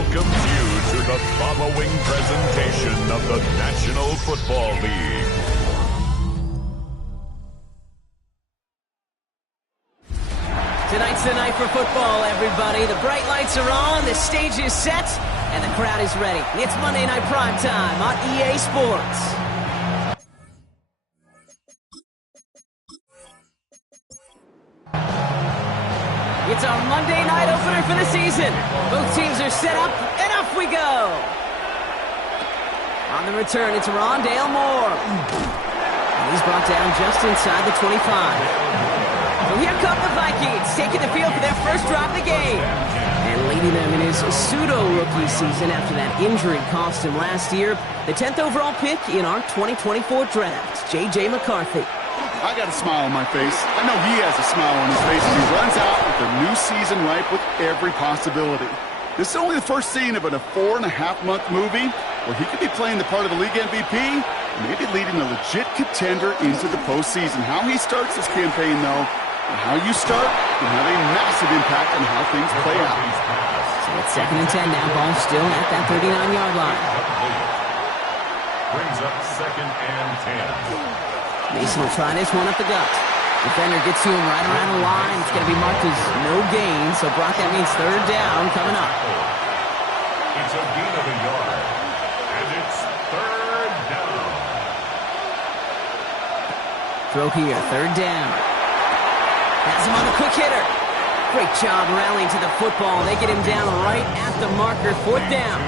welcomes you to the following presentation of the National Football League. Tonight's the night for football, everybody. The bright lights are on, the stage is set, and the crowd is ready. It's Monday Night Primetime on EA Sports. It's our Monday night opener for the season. Both teams are set up, and off we go. On the return, it's Rondale Moore. And he's brought down just inside the 25. So here come the Vikings, taking the field for their first drive of the game. And leading them in his pseudo-rookie season after that injury cost him last year. The 10th overall pick in our 2024 draft, J.J. McCarthy. I got a smile on my face. I know he has a smile on his face as he runs out with the new season ripe with every possibility. This is only the first scene of a 4.5-month movie where he could be playing the part of the league MVP and maybe leading a legit contender into the postseason. How he starts this campaign, though, and how you start will have a massive impact on how things play out. So it's 2nd and 10 now. Ball still at that 39-yard line. Brings up 2nd and 10. Mason will try this one up the gut. Defender gets to him right around the line. It's going to be marked as no gain. So, Brock, that means 3rd down coming up. It's a gain of a yard. And it's 3rd down. Throw here, 3rd down. Has him on the quick hitter. Great job rallying to the football. They get him down right at the marker, 4th down.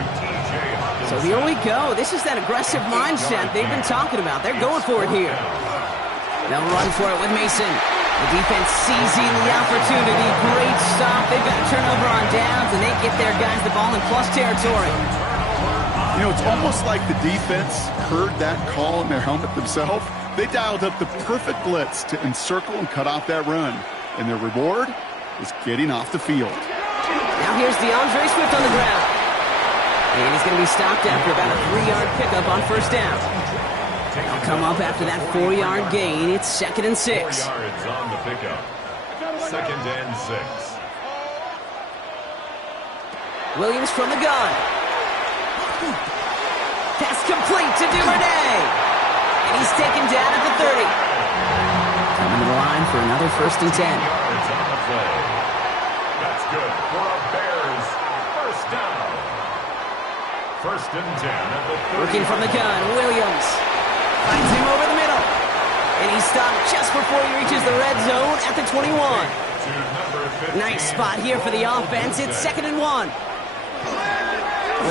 So here we go. This is that aggressive mindset they've been talking about. They're going for it here. They'll run for it with Mason. The defense seizing the opportunity. Great stop. They've got a turnover on downs, and they get their guys the ball in plus territory. You know, it's almost like the defense heard that call in their helmet themselves. They dialed up the perfect blitz to encircle and cut off that run. And their reward is getting off the field. Now here's DeAndre Swift on the ground. And he's going to be stopped after about a 3-yard pickup on 1st down. They'll come up after that 4-yard gain. It's 2nd and 6. 4 yards on the pickup. 2nd and 6. Williams from the gun. Pass complete to Duvernay. And he's taken down at the 30. Coming to the line for another 1st and 10. 10 yards on the play. That's good for a Bears 1st down. 1st and 10 at the 30. Working from the gun, Williams finds him over the middle. And he's stopped just before he reaches the red zone at the 21. Nice spot here for the offense. It's 2nd and 1.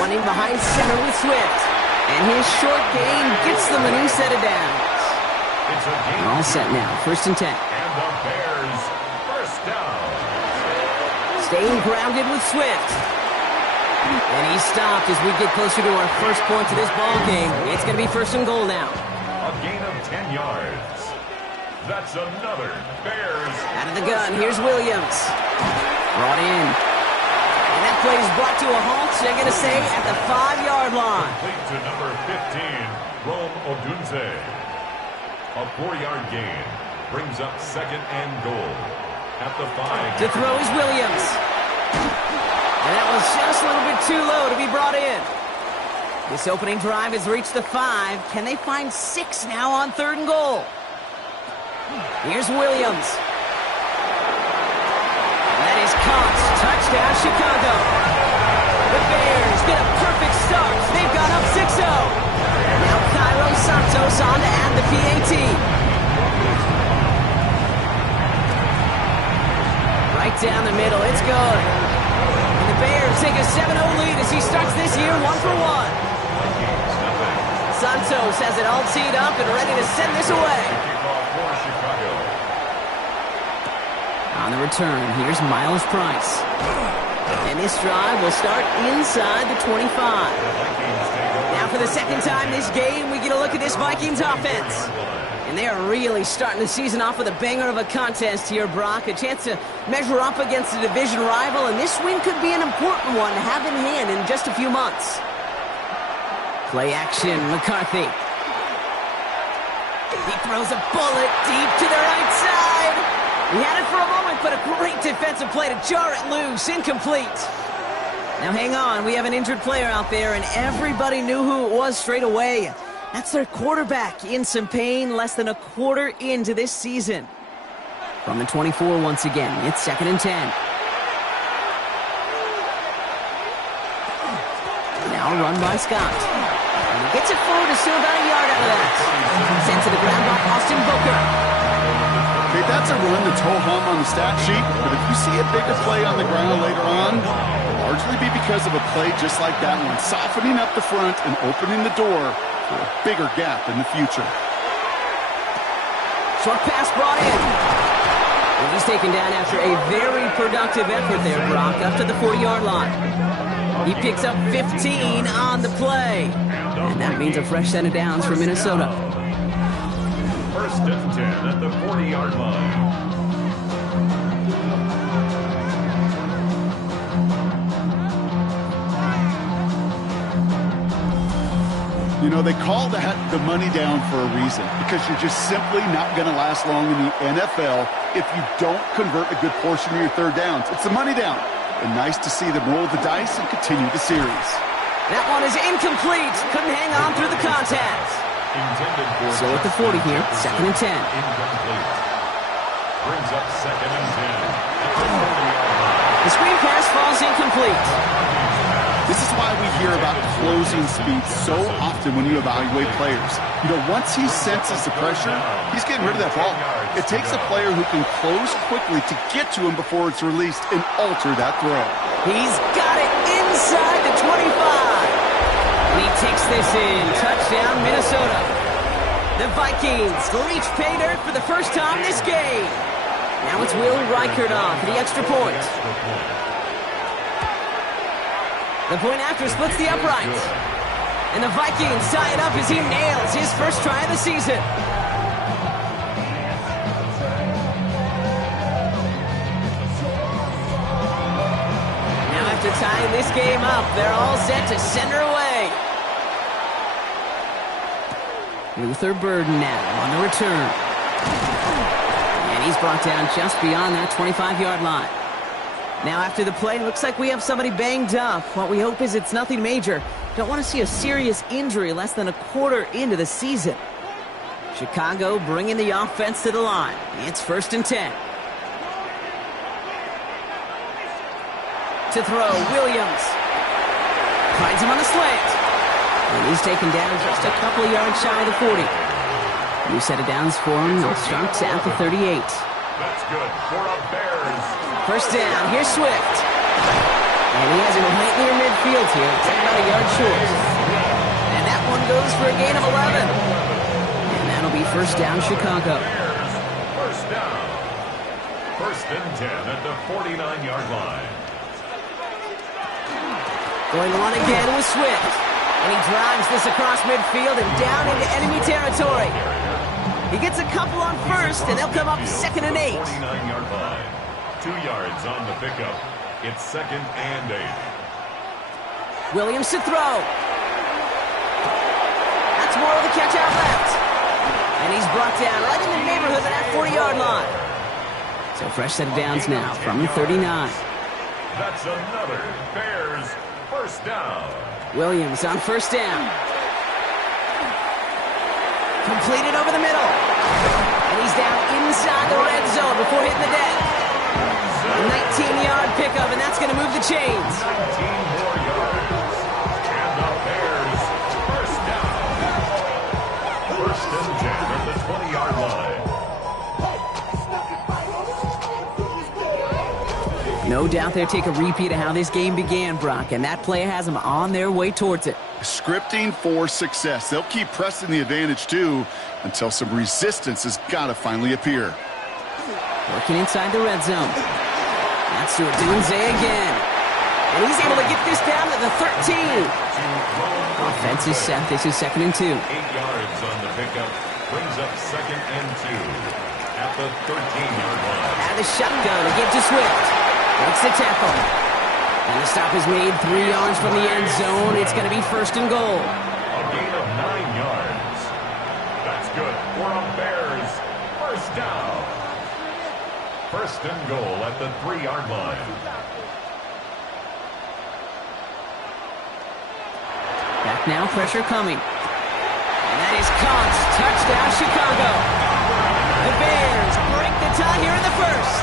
Running behind center with Swift. And his short gain gets them a new set of downs. They're all set now, 1st and 10. And the Bears 1st down. Staying grounded with Swift. And he's stopped as we get closer to our first point to this ball game. It's going to be 1st and goal now. A gain of 10 yards. That's another Bears. Out of the gun, here's Williams. Brought in. And that play is brought to a halt, they're going to say, at the 5-yard line. Complete to number 15, Rome Odunze. A 4-yard gain brings up 2nd and goal at the 5. To throw is Williams. And that was just a little bit too low to be brought in. This opening drive has reached the 5. Can they find 6 now on 3rd and goal? Here's Williams. And that is caught. Touchdown, Chicago. The Bears get a perfect start. They've gone up 6-0. Now Cairo Santos on to add the PAT. Right down the middle. It's good. The Bears take a 7-0 lead as he starts this year 1-for-1. Santos has it all teed up and ready to send this away. On the return, here's Miles Price. And this drive will start inside the 25. Now for the 2nd time this game, we get a look at this Vikings offense. And they are really starting the season off with a banger of a contest here, Brock. A chance to measure up against a division rival, and this win could be an important one to have in hand in just a few months. Play action, McCarthy. He throws a bullet deep to the right side. He had it for a moment, but a great defensive play to jar it loose. Incomplete. Now hang on, we have an injured player out there, and everybody knew who it was straight away. That's their quarterback in some pain, less than a quarter into this season. From the 24 once again, it's 2nd and 10. Now a run by Scott. And he gets it forward to still about a yard out of that. Sent to the ground by Austin Booker. Okay, that's a run that's ho-hum on the stat sheet, but if you see a bigger play on the ground later on, it'll largely be because of a play just like that one, softening up the front and opening the door for a bigger gap in the future. Short pass brought in. And he's taken down after a very productive effort there, Brock, up to the 40-yard line. He picks up 15 on the play. And that means a fresh set of downs for Minnesota. 1st and 10 at the 40-yard line. You know, they call that the money down for a reason, because you're just simply not going to last long in the NFL if you don't convert a good portion of your third downs. It's the money down. And nice to see them roll the dice and continue the series. That one is incomplete. Couldn't hang on through the contact. So at the 40 here, 2nd and 10. Incomplete. Brings up 2nd and 10. The screen pass falls incomplete. This is why we hear about closing speed so often when you evaluate players. You know, once he senses the pressure, he's getting rid of that ball. It takes a player who can close quickly to get to him before it's released and alter that throw. He's got it inside the 25. And he takes this in. Touchdown, Minnesota. The Vikings reach pay dirt for the first time this game. Now it's Will Reichert on for the extra point. The point after splits the uprights. And the Vikings tie it up as he nails his first try of the season. Now after tying this game up, they're all set to send her away. Luther Burden now on the return. And he's brought down just beyond that 25-yard line. Now after the play, it looks like we have somebody banged up. What we hope is it's nothing major. Don't want to see a serious injury less than a quarter into the season. Chicago bringing the offense to the line. It's 1st and 10. To throw, Williams. Finds him on a slant. And he's taken down just a couple of yards shy of the 40. New set of downs for him. They'll start at the 38. That's good for a Bears. 1st down, here's Swift. And he has it right near midfield here. It's about a yard short. And that one goes for a gain of 11. And that'll be 1st down, Chicago. Bears, 1st down. 1st and 10 at the 49-yard line. Going to run again with Swift. And he drives this across midfield and down into enemy territory. He gets a couple on 1st, and they'll come up 2nd and 8. 49-yard line. 2 yards on the pickup. It's 2nd and 8. Williams to throw. That's more of the catch out left. And he's brought down right in the neighborhood of that 40-yard line. So fresh set of downs now from 39. That's another Bears 1st down. Williams on 1st down. Completed over the middle. And he's down inside the red zone before hitting the deck. A 19-yard pickup, and that's going to move the chains. 19 more yards. And the Bears 1st down. 1st and 10 at the 20-yard line. No doubt they'll take a repeat of how this game began, Brock, and that play has them on their way towards it. Scripting for success. They'll keep pressing the advantage, too, until some resistance has got to finally appear. Working inside the red zone. That's to Odunze again. And he's able to get this down to the 13. Offense is set. This is 2nd and 2. 8 yards on the pickup. Brings up 2nd and 2 at the 13-yard line. Out of the shotgun to give to Swift. Makes the tackle. And the stop is made 3 yards from the end zone. It's going to be 1st and goal. A gain of 9 yards. That's good for a Bears 1st down. 1st and goal at the 3-yard line. clock now, pressure coming. And that is caught. Touchdown, Chicago. The Bears break the tie here in the first.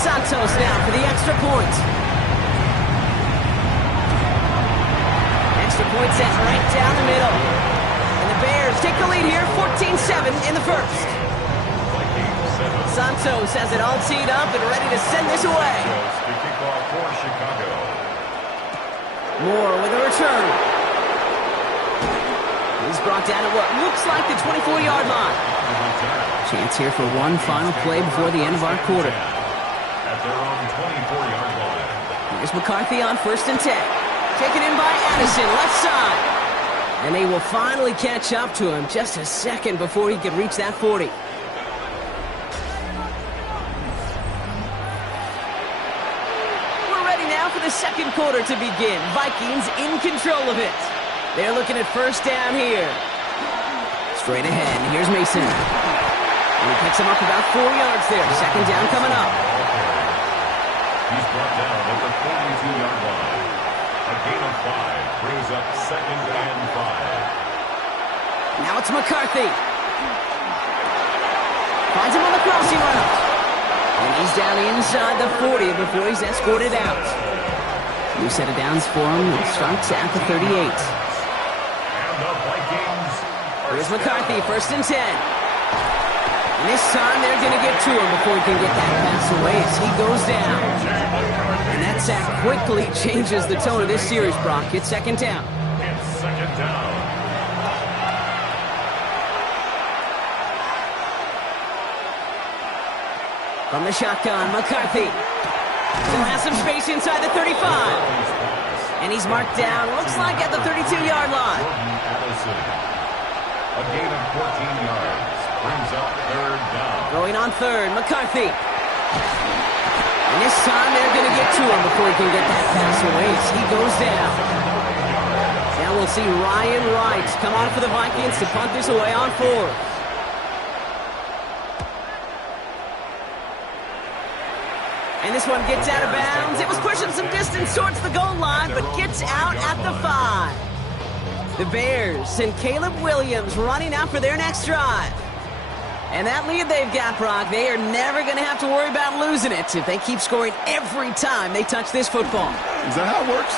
Santos now for the extra point. Extra point set right down the middle. And the Bears take the lead here, 14-7 in the first. Santos has it all teed up and ready to send this away. Moore with a return. He's brought down at what looks like the 24-yard line. Chance here for one final play before the end of our quarter. At their own 24-yard line. Here's McCarthy on 1st and 10. Taken in by Addison, left side. And they will finally catch up to him just a second before he could reach that 40. We're ready now for the second quarter to begin. Vikings in control of it. They're looking at first down here. Straight ahead, here's Mason. And he picks him up about 4 yards there. Second down coming up. He's brought down at the 42-yard line. A gain of 5 brings up 2nd and 5. Now it's McCarthy. Finds him on the crossing route. And he's down inside the 40 before he's escorted out. New set of downs for him. It starts at the 38. And the Vikings are Here's McCarthy, 1st and 10. And this time they're going to get to him before he can get that pass away as he goes down. And that sack quickly changes the tone of this series, Brock. It's second down. It's second down. From the shotgun, McCarthy. Still has some space inside the 35. And he's marked down, looks like at the 32-yard line. A gain of 14 yards brings up third down. Throwing on third, McCarthy. And this time they're going to get to him before he can get that pass away as he goes down. Now we'll see Ryan Wright come on for the Vikings to punt this away on fourth. And this one gets out of bounds. It was pushing some distance towards the goal line, but gets out at the 5. The Bears and Caleb Williams running out for their next drive. And that lead they've got, Brock, they are never going to have to worry about losing it if they keep scoring every time they touch this football. Is that how it works?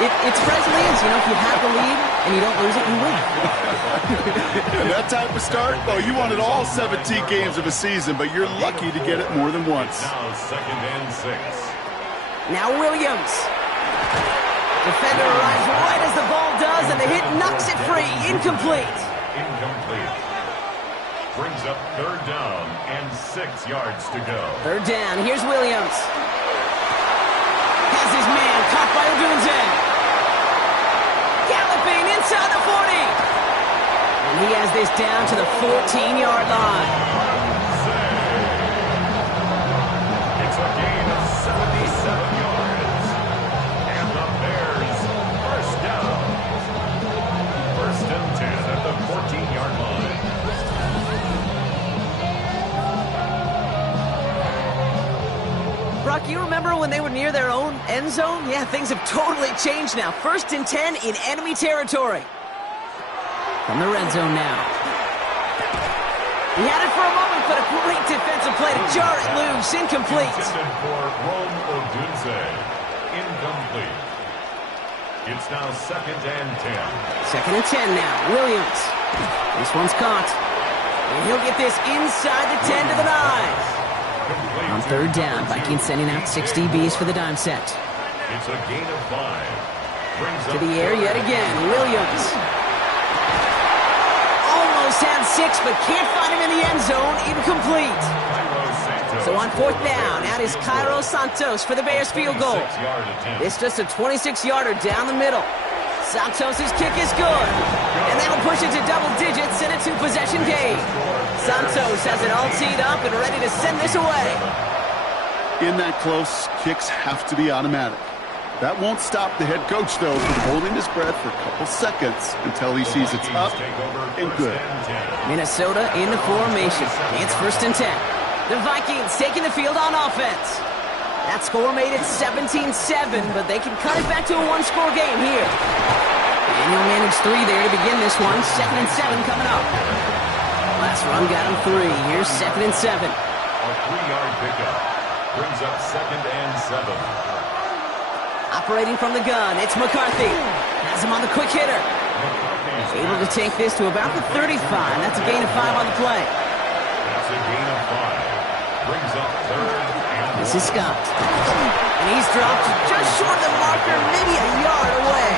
It surprisingly is. You know, if you have the lead and you don't lose it, you win. And that type of start, well, you wanted all 17 games of a season, but you're lucky to get it more than once. Now second and 6. Now Williams. Defender arrives right as the ball does, and the hit knocks it free. Incomplete. Incomplete. Brings up third down and 6 yards to go. Third down. Here's Williams. Has his man caught by Odunze. Galloping inside the 40. And he has this down to the 14-yard line. It's a gain of 77 yards. And the Bears first down. 1st and 10 at the 14-yard line. Brock, you remember when they were near their own end zone? Yeah, things have totally changed now. 1st and 10 in enemy territory. From the red zone now. He had it for a moment, but a great defensive play to jar it loose. Incomplete. Intended for Rome Odunze. Incomplete. It's now 2nd and 10. 2nd and 10 now. Williams. This one's caught. And he'll get this inside the 10 to the 9. On third down, Vikings sending out 6 DBs for the dime set. It's a gain of 5. Brings To up the air yet again. Williams. Almost had 6, but can't find him in the end zone. Incomplete. So on fourth down, out is Cairo Santos for the Bears field goal. It's just a 26-yarder down the middle. Santos' kick is good. And that'll push it to double digits in a 2-possession game. Santos has it all teed up and ready to send this away. In that close, kicks have to be automatic. That won't stop the head coach, though, from holding his breath for a couple seconds until he sees it's up and good. Minnesota in the formation. It's 1st and 10. The Vikings taking the field on offense. That score made it 17-7, but they can cut it back to a 1-score game here. And he'll manage 3 there to begin this one. 2nd and 7 coming up. Last run got him 3. Here's 2nd and 7. A 3-yard pickup brings up 2nd and 7. Operating from the gun, it's McCarthy. Has him on the quick hitter. Able to take this to about the 35. That's a gain of 5 on the play. That's a gain of 5. Brings up 3rd and 1. This is Scott. And he's dropped just short of the marker, maybe a yard away.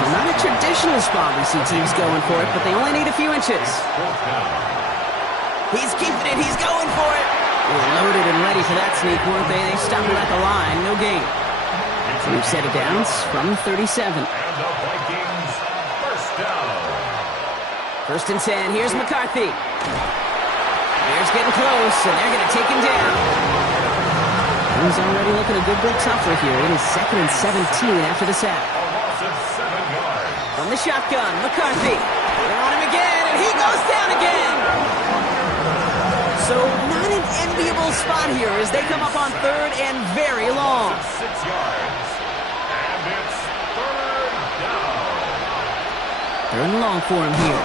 Now, not a traditional spot we see teams going for it, but they only need a few inches. He's keeping it. He's going for it. They were loaded and ready for that sneak, weren't they? They stopped it at the line. No gain. So we've set it down from 37. And the Vikings, first down. 1st and 10. Here's McCarthy. Bears getting close, and they're going to take him down. He's already looking a good bit tougher here. It is 2nd and 17 after the sack. A loss of 7 yards. From the shotgun, McCarthy. They're on him again, and he goes down again. So not an enviable spot here as they come up on 3rd and very long. 6 yards. And it's 3rd down. 3rd and long for him here.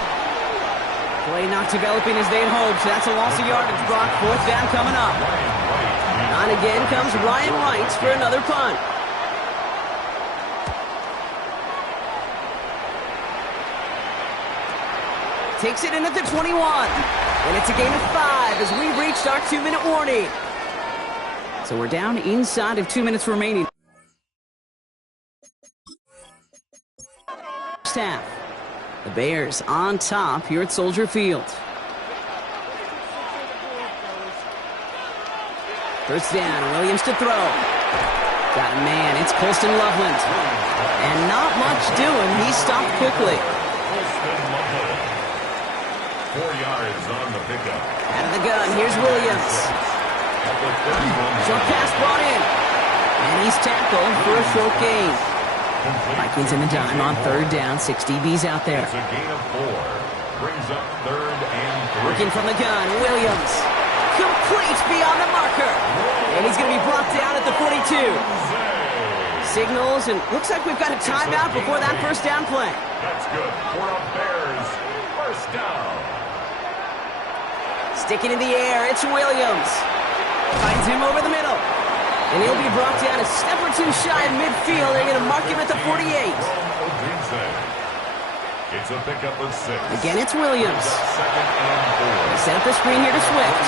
Play not developing as they'd hoped. That's a loss of yardage, Brock. 4th down coming up. On again comes Ryan Wright for another punt. Takes it in at the 21. And it's a gain of 5 as we've reached our 2-minute warning. So we're down inside of 2 minutes remaining. First half. The Bears on top here at Soldier Field. 1st down, Williams to throw. Got a man, it's Colston Loveland. And not much doing, he stopped quickly. 4 yards on the pickup. Out of the gun, here's Williams. Short pass brought in. And he's tackled for a short gain. Vikings in the dime on 3rd down, 6 DBs out there. It's a gain of 4. Brings up 3rd and 3. Working from the gun, Williams. Complete beyond the marker. And he's going to be brought down at the 42. Signals, and looks like we've got a timeout before that 1st down play. That's good for a Bears 1st down. Sticking in the air, it's Williams. Finds him over the middle. And he'll be brought down a step or 2 shy of midfield. They're going to mark him at the 48. It's a pickup of 6. Again, it's Williams. 2nd and 4. Set up the screen here to Swift.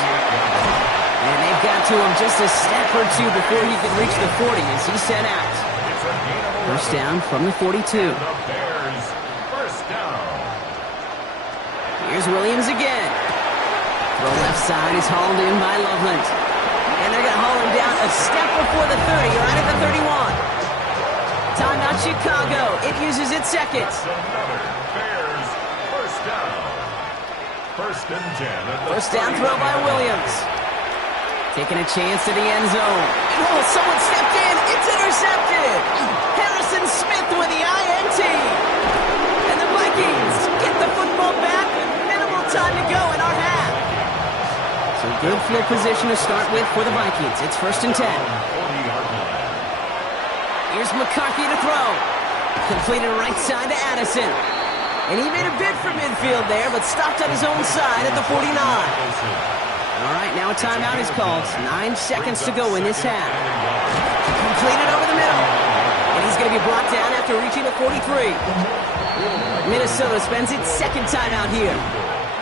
And they've got to him just a step or 2 before he can reach the 40 as he's sent out. It's a gain of 11. 1st down from the 42. The Bears 1st down. Here's Williams again. Throw left side is hauled in by Loveland. And they're going to haul him down a step before the 30, right at the 31. Timeout Chicago. It uses its 2nd. Another Bears 1st down. 1st and 10. At the 1st down throw by Williams. Taking a chance to the end zone. Oh, someone stepped in. It's intercepted. Harrison Smith with the INT. And the Vikings get the football back with minimal time to go in our half. So good field position to start with for the Vikings. It's 1st and 10. 40-yard line. Here's McCarthy to throw. Completed right side to Addison. And he made a bid for midfield there, but stopped on his own side at the 49. All right, now a timeout is called. 9 seconds to go in this half. Completed over the middle. And he's going to be brought down after reaching the 43. Minnesota spends its 2nd timeout here.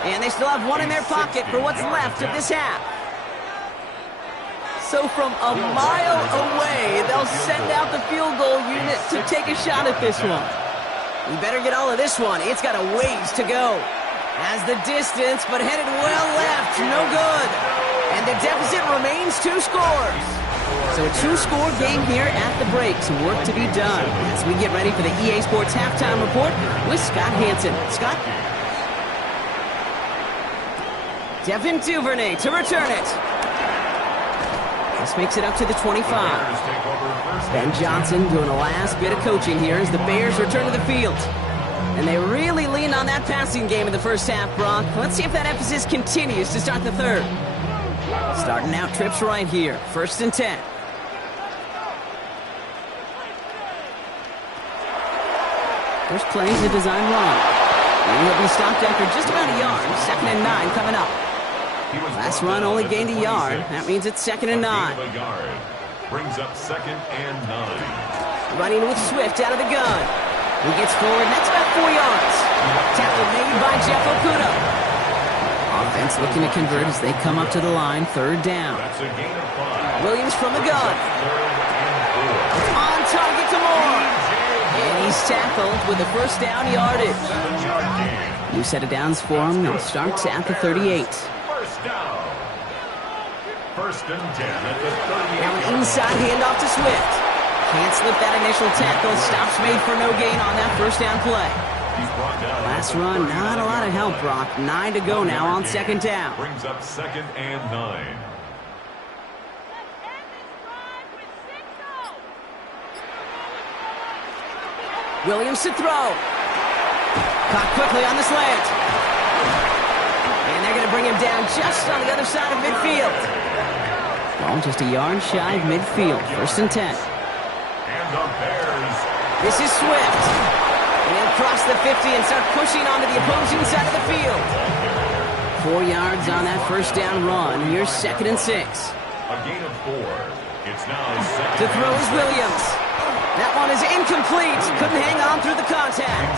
And they still have 1 in their pocket for what's left of this half. So from a mile away, they'll send out the field goal unit to take a shot at this one. We better get all of this one. It's got a ways to go. Has the distance, but headed well left. No good. And the deficit remains 2 scores. So a 2-score game here at the break. Some work to be done as we get ready for the EA Sports Halftime Report with Scott Hansen. Scott? Devin Duvernay to return it. This makes it up to the 25. Ben Johnson doing a last bit of coaching here as the Bears return to the field. And they really leaned on that passing game in the first half, Brock. Let's see if that emphasis continues to start the 3rd. Starting out trips right here. 1st and 10. First play is a design run. And he'll be stopped after just about a yard. 2nd and 9 coming up. Last run only gained a yard. That means it's 2nd and 9. Brings up 2nd and 9. Running with Swift out of the gun. He gets forward, and that's about 4 yards. Tackle made by Jeff Okuda. Offense looking to convert as they come up to the line. 3rd down. That's a gain of 5. Williams from the gun. 3rd and 4. On target to Moore. And he's tackled with the first down yardage. 7-yard gain. New set of downs for him. Now starts at the 38. First down. 1st and 10 at the 38. Now an inside handoff to Swift. Can't slip that initial tackle. Stops made for no gain on that first down play. He's brought down. Last run, not a lot of help, Brock. 9 to go now on 2nd down. Brings up 2nd and 9. Williams to throw. Caught quickly on the slant. And they're going to bring him down just on the other side of midfield. Ball just a yard shy of midfield. 1st and 10. And the Bears. This is Swift. And he'll cross the 50 and start pushing onto the opposing side of the field. 4 yards on that first down run. Here's 2nd and 6. A gain of 4. It's now 2nd. To throw is Williams. That one is incomplete. Couldn't hang on through the contact.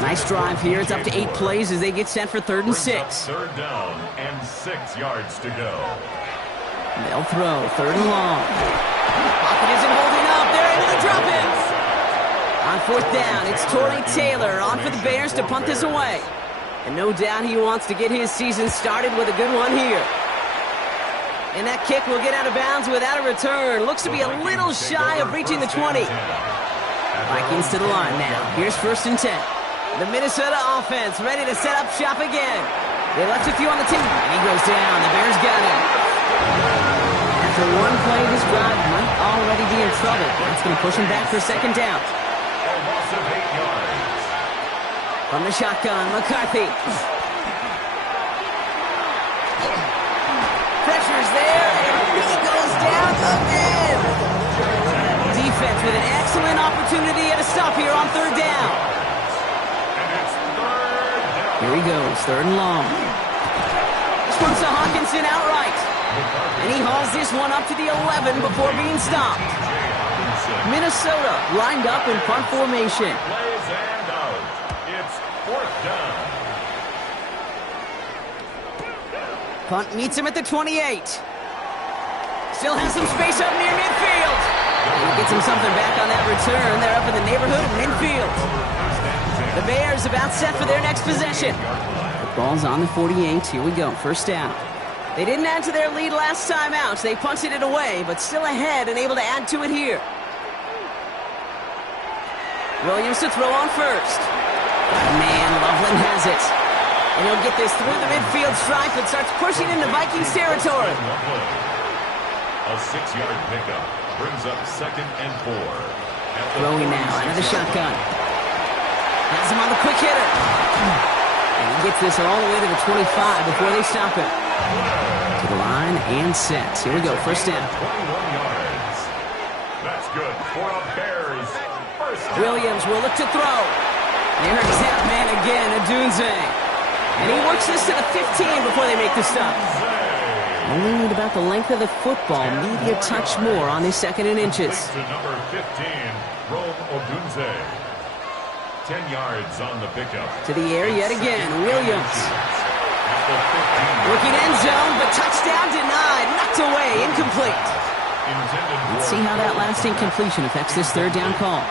Nice drive here. It's up to 8 plays as they get set for 3rd and 6. 3rd down and 6 yards to go. They'll throw 3rd and long. Pocket isn't holding up. They're able to drop it. On 4th down, it's Torrey Taylor on for the Bears to punt this away. And no doubt he wants to get his season started with a good one here. And that kick will get out of bounds without a return. Looks to be a little shy of reaching the 20. Vikings to the line now. Here's 1st and 10. The Minnesota offense ready to set up shop again. They left a few on the table, and he goes down. The Bears got him. After one play, this drive might already be in trouble. That's going to push him back for 2nd down. A loss of 8 yards. From the shotgun, McCarthy. Pressure's there, and he goes down again. Defense with an excellent opportunity at a stop here on 3rd down. And it's 3rd down. Here he goes, 3rd and long. This one's to Hawkinson outright. And he hauls this one up to the 11 before being stopped. Minnesota lined up in punt formation. Plays and out. It's 4th down. Punt meets him at the 28. Still has some space up near midfield. And he gets him something back on that return. They're up in the neighborhood of midfield. The Bears about set for their next possession. The ball's on the 48. Here we go. 1st down. They didn't add to their lead last time out. They punted it away, but still ahead and able to add to it here. Williams to throw on 1st. Man, Loveland has it. And he'll get this through the midfield stripe and starts pushing into Vikings territory. A 6-yard pickup brings up 2nd and 4. Throwing now out of the shotgun. Has him on the quick hitter. And he gets this all the way to the 25 before they stop him. To the line and set. Here we go, 1st down. 21 yards. That's good for a Bears. 1st down. Williams will look to throw. There's that man again, Adunze. And he works this to the 15 before they make the stop. Only need about the length of the football, maybe a touch more on his 2nd and inches. To number 15, Rome Odunze. 10 yards on the pickup. To the air yet again, Williams. At the 15. Looking end zone, but touchdown denied. Knocked away, incomplete. Let's see how that last incompletion affects this 3rd down call.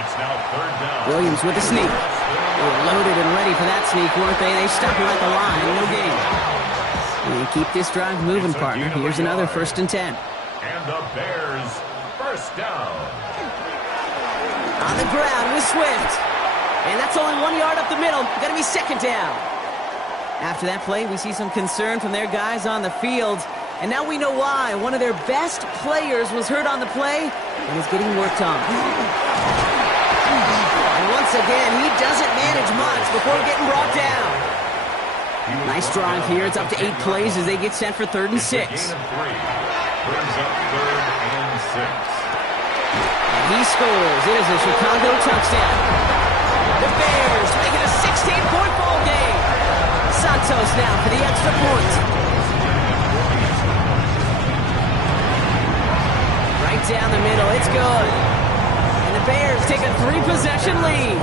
It's now 3rd down. Williams with the sneak. They were loaded and ready for that sneak, weren't they? They stop him at the line. No gain. And keep this drive moving, partner. Here's another 1st and 10. And the Bears, 1st down. On the ground with Swift. And that's only 1 yard up the middle. Going to be 2nd down. After that play, we see some concern from their guys on the field. And now we know why. One of their best players was hurt on the play and is getting worked on. And once again, he doesn't manage much before getting brought down. Nice drive here. It's up to 8 plays as they get set for 3rd and 6. Gain of 3. Brings up 3rd and 6. And He scores. It is a Chicago touchdown. The Bears make it a 16-point ball game. Santos now for the extra point. Right down the middle. It's good. And the Bears take a 3-possession lead.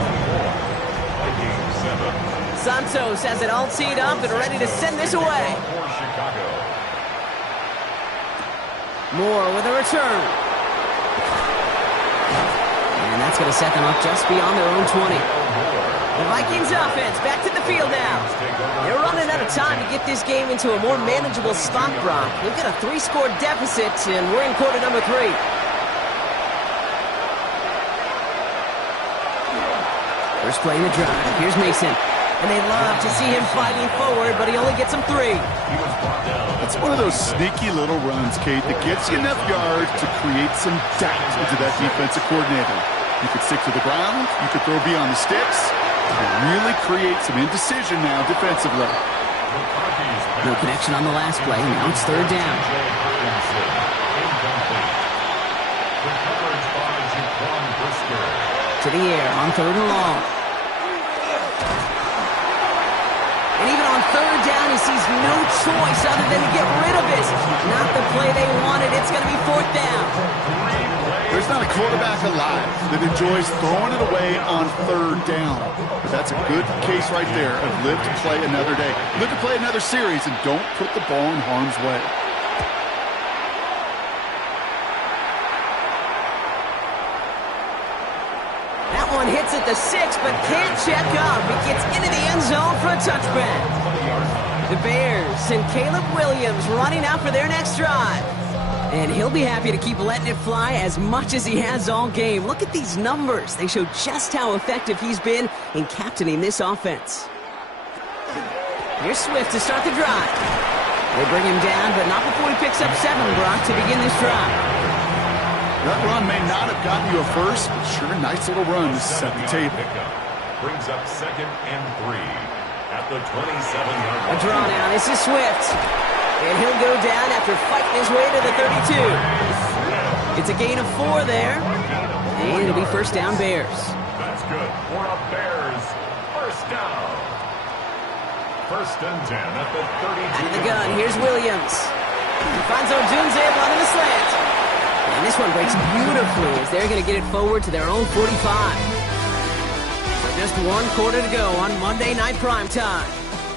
Santos has it all teed up and ready to send this away. Moore with a return. And that's going to set them up just beyond their own 20. The Vikings offense back to the field now. They're running out of time to get this game into a more manageable spot, Brock. We've got a 3-score deficit, and we're in quarter number 3. First play in the drive. Here's Mason. And they love to see him fighting forward, but he only gets them 3. It's one of those sneaky little runs, Kate, that gets you enough yards to create some doubt into that defensive coordinator. You could stick to the ground, you could throw beyond the sticks, and really create some indecision now defensively. No connection on the last play. Now it's third down. To the air on third and long. And even on third down, he sees no choice other than to get rid of it. Not the play they wanted. It's going to be fourth down. There's not a quarterback alive that enjoys throwing it away on third down. But that's a good case right there of live to play another day. Live to play another series and don't put the ball in harm's way. One hits at the 6, but can't check up. It gets into the end zone for a touchback. The Bears and Caleb Williams running out for their next drive. And he'll be happy to keep letting it fly as much as he has all game. Look at these numbers. They show just how effective he's been in captaining this offense. Here's Swift to start the drive. They bring him down, but not before he picks up 7, Brock, to begin this drive. That run may not have gotten you a first, but sure, nice little run to set the table. Brings up 2nd and 3 at the 27-yard line. A draw now. This is Swift. And he'll go down after fighting his way to the 32. It's a gain of 4 there. And it'll be first down Bears. That's good for a Bears first down. 1st and 10 at the 32. Out of the gun. Here's Williams. He finds Odunze running the slant. And this one breaks beautifully as they're going to get it forward to their own 45. So just 1 quarter to go on Monday Night Primetime.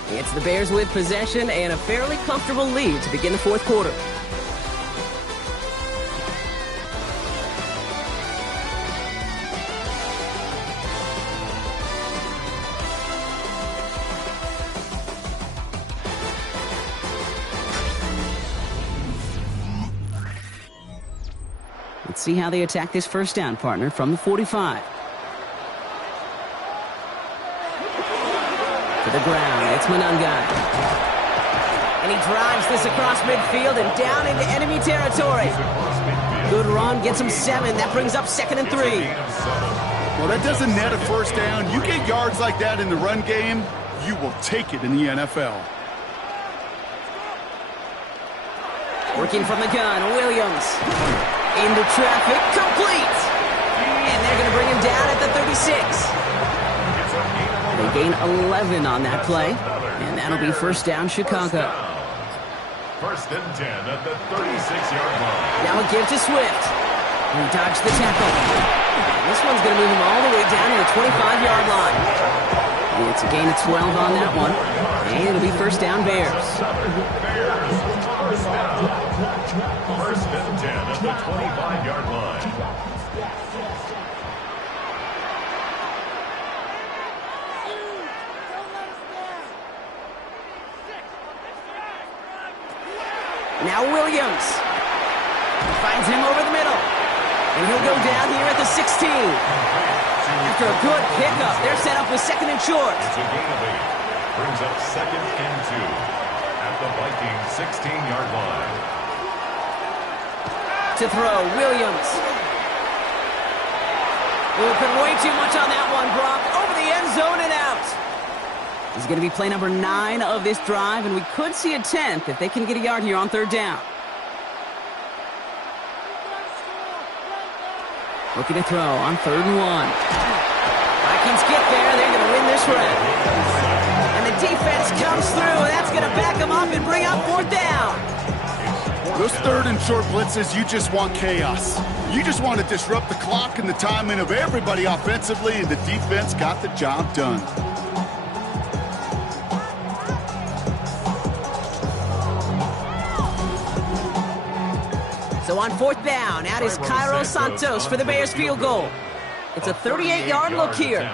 It's the Bears with possession and a fairly comfortable lead to begin the 4th quarter. Let's see how they attack this first down, partner, from the 45. To the ground, it's Monangai. And he drives this across midfield and down into enemy territory. Good run, gets him 7. That brings up 2nd and 3. Well, that doesn't net a first down. You get yards like that in the run game, you will take it in the NFL. Working from the gun, Williams. Into traffic, complete! And they're going to bring him down at the 36. They gain 11 on that play, and that'll be first down Chicago. 1st and 10 at the 36-yard line. Now a give to Swift. He dodged the tackle. And this one's going to move him all the way down to the 25-yard line. It's a gain of 12 on that one, and it'll be first down Bears. Bears first down. 1st and 10 at the 25-yard line. Now Williams. Finds him over the middle. And he'll go down here at the 16. After a good pickup, they're set up with 2nd and short. It's a gain of 8. Brings up 2nd and 2 at the Vikings 16-yard line. To throw, Williams. Put way too much on that one, Brock. Over the end zone and out. This is going to be play number 9 of this drive, and we could see a 10th if they can get a yard here on third down. Looking to throw on 3rd and 1. Vikings get there. They're going to win this round. And the defense comes through. That's going to back them up and bring up 4th down. Those 3rd and short blitzes, you just want chaos. You just want to disrupt the clock and the timing of everybody offensively, and the defense got the job done. So on 4th down, out is Cairo Santos for the Bears field goal. It's a 38-yard look here.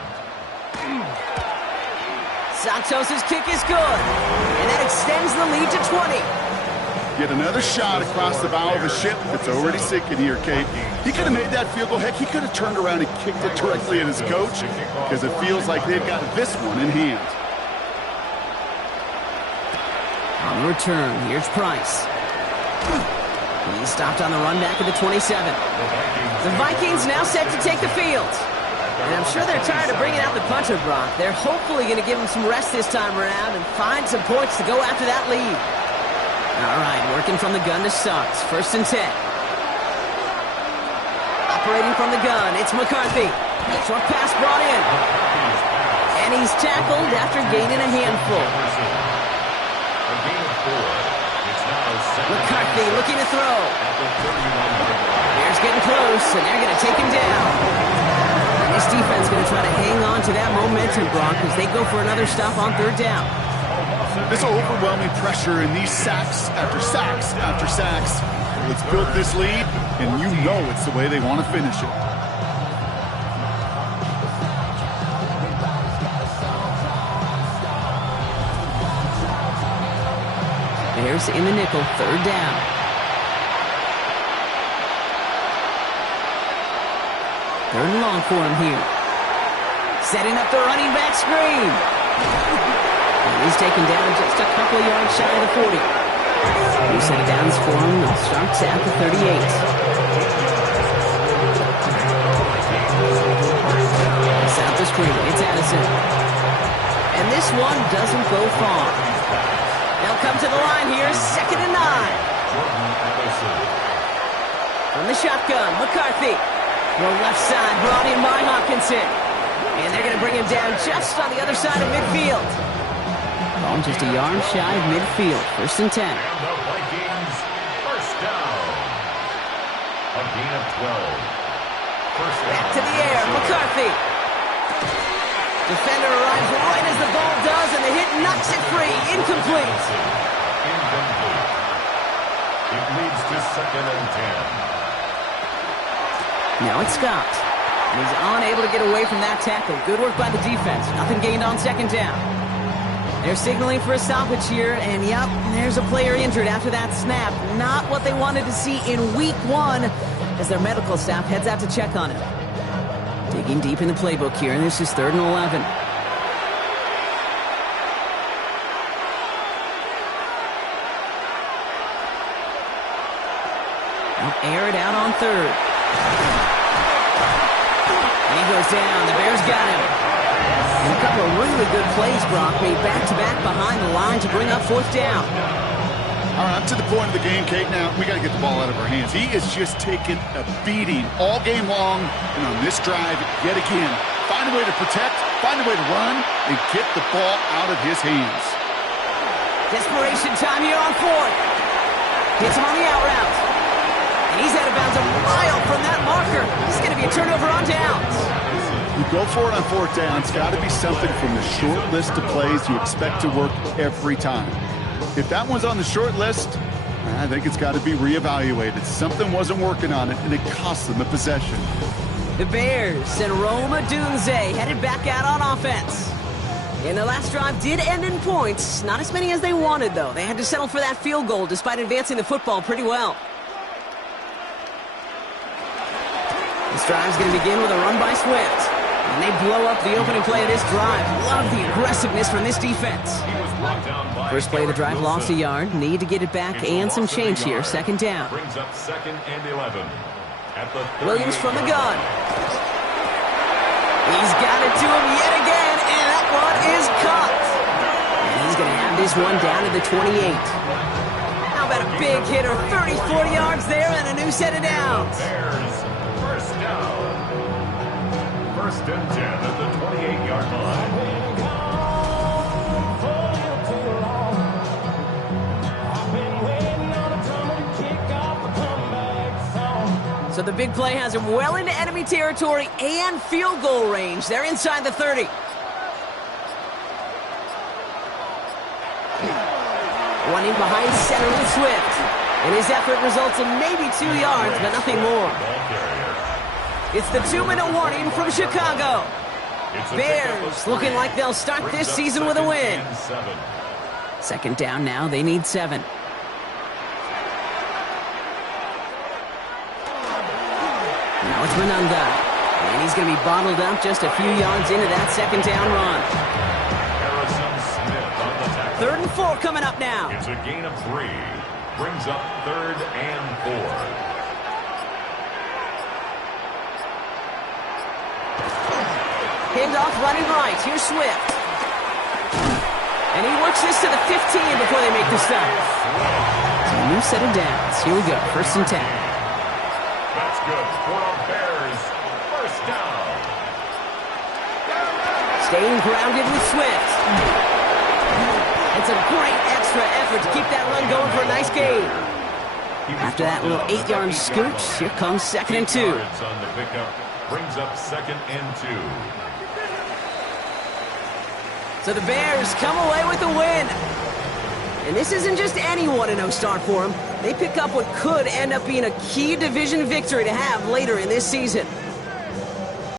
Santos' kick is good, and that extends the lead to 20. Get another shot across the bow of a ship that's already sinking here, Kate. He could have made that field goal. Heck, he could have turned around and kicked it directly at his coach, because it feels like they've got this one in hand. On the return, here's Price. He's stopped on the run back at the 27. The Vikings now set to take the field. And I'm sure they're tired of bringing out the puncher, Brock. They're hopefully going to give him some rest this time around and find some points to go after that lead. All right, working from the gun to start. 1st and 10. Operating from the gun, it's McCarthy. Short pass brought in. And he's tackled after gaining a handful. McCarthy looking to throw. Bears getting close, and they're going to take him down. And this defense is going to try to hang on to that momentum, Brock, as they go for another stop on 3rd down. This overwhelming pressure and these sacks after sacks after sacks. It's built this lead, and you know it's the way they want to finish it. Bears in the nickel, 3rd down. Third and long for him here. Setting up the running back screen. And he's taken down just a couple of yards shy of the 40. New set of downs for him. Starts at the 38. Set up the screen. It's Addison. And this one doesn't go far. They'll come to the line here, 2nd and 9. From the shotgun, McCarthy. The left side brought in by Hawkinson. And they're going to bring him down just on the other side of midfield. Ball just a yard shy of midfield. 1st and 10. And the Vikings, 1st down. A gain of 12. 1st down. Back to the air, McCarthy. Defender arrives right as the ball does, and the hit knocks it free. Incomplete. Incomplete. It leads to 2nd and 10. Now it's Scott. And he's unable to get away from that tackle. Good work by the defense. Nothing gained on 2nd down. They're signaling for a stoppage here, and yep, there's a player injured after that snap. Not what they wanted to see in week 1 as their medical staff heads out to check on him. Digging deep in the playbook here, and this is 3rd and 11. They'll air it out on 3rd. And he goes down. The Bears got him. And a couple of really good plays, Brock, made back-to-back behind the line to bring up 4th down. All right, up to the point of the game, Kate. Now, we got to get the ball out of our hands. He is just taking a beating all game long, and on this drive, yet again, find a way to protect, find a way to run, and get the ball out of his hands. Desperation time here on 4th. Hits him on the out route. And he's out of bounds a mile from that marker. This is going to be a turnover on downs. You go for it on 4th down. It's got to be something from the short list of plays you expect to work every time. If that one's on the short list, I think it's got to be reevaluated. Something wasn't working on it, and it cost them a possession. The Bears and Rome Odunze headed back out on offense. And the last drive did end in points. Not as many as they wanted, though. They had to settle for that field goal despite advancing the football pretty well. This drive's going to begin with a run by Swift. And they blow up the opening play of this drive. Love the aggressiveness from this defense. First play of the drive lost a yard. Need to get it back and some change here. 2nd down. Brings up 2nd and 11. Williams from the gun. He's got it to him yet again, and that one is caught. And he's going to have this one down to the 28. How about a big hitter? 34 yards there and a new set of downs. Bears, 1st down. First and 10 at the 28-yard line. So the big play has him well into enemy territory and field goal range. They're inside the 30. Running behind center with Swift. And his effort results in maybe 2 yards, but nothing more. It's the 2-minute warning from Chicago. Bears looking like they'll start this season with a win. Second down now, they need 7. Now it's Manunda. And he's going to be bottled up just a few yards into that second down run. Third and 4 coming up now. It's a gain of 3. Brings up 3rd and 4. Handoff running right. Here's Swift. And he works this to the 15 before they make the stop. So a new set of downs. Here we go. First and 10. That's good for the Bears. First down. Staying grounded with Swift. It's a great extra effort to keep that run going for a nice gain. After that little 8-yard scooch, here comes 2nd and 2. On the pickup brings up 2nd and 2. So the Bears come away with a win. And this isn't just any 1-0 start for them. They pick up what could end up being a key division victory to have later in this season.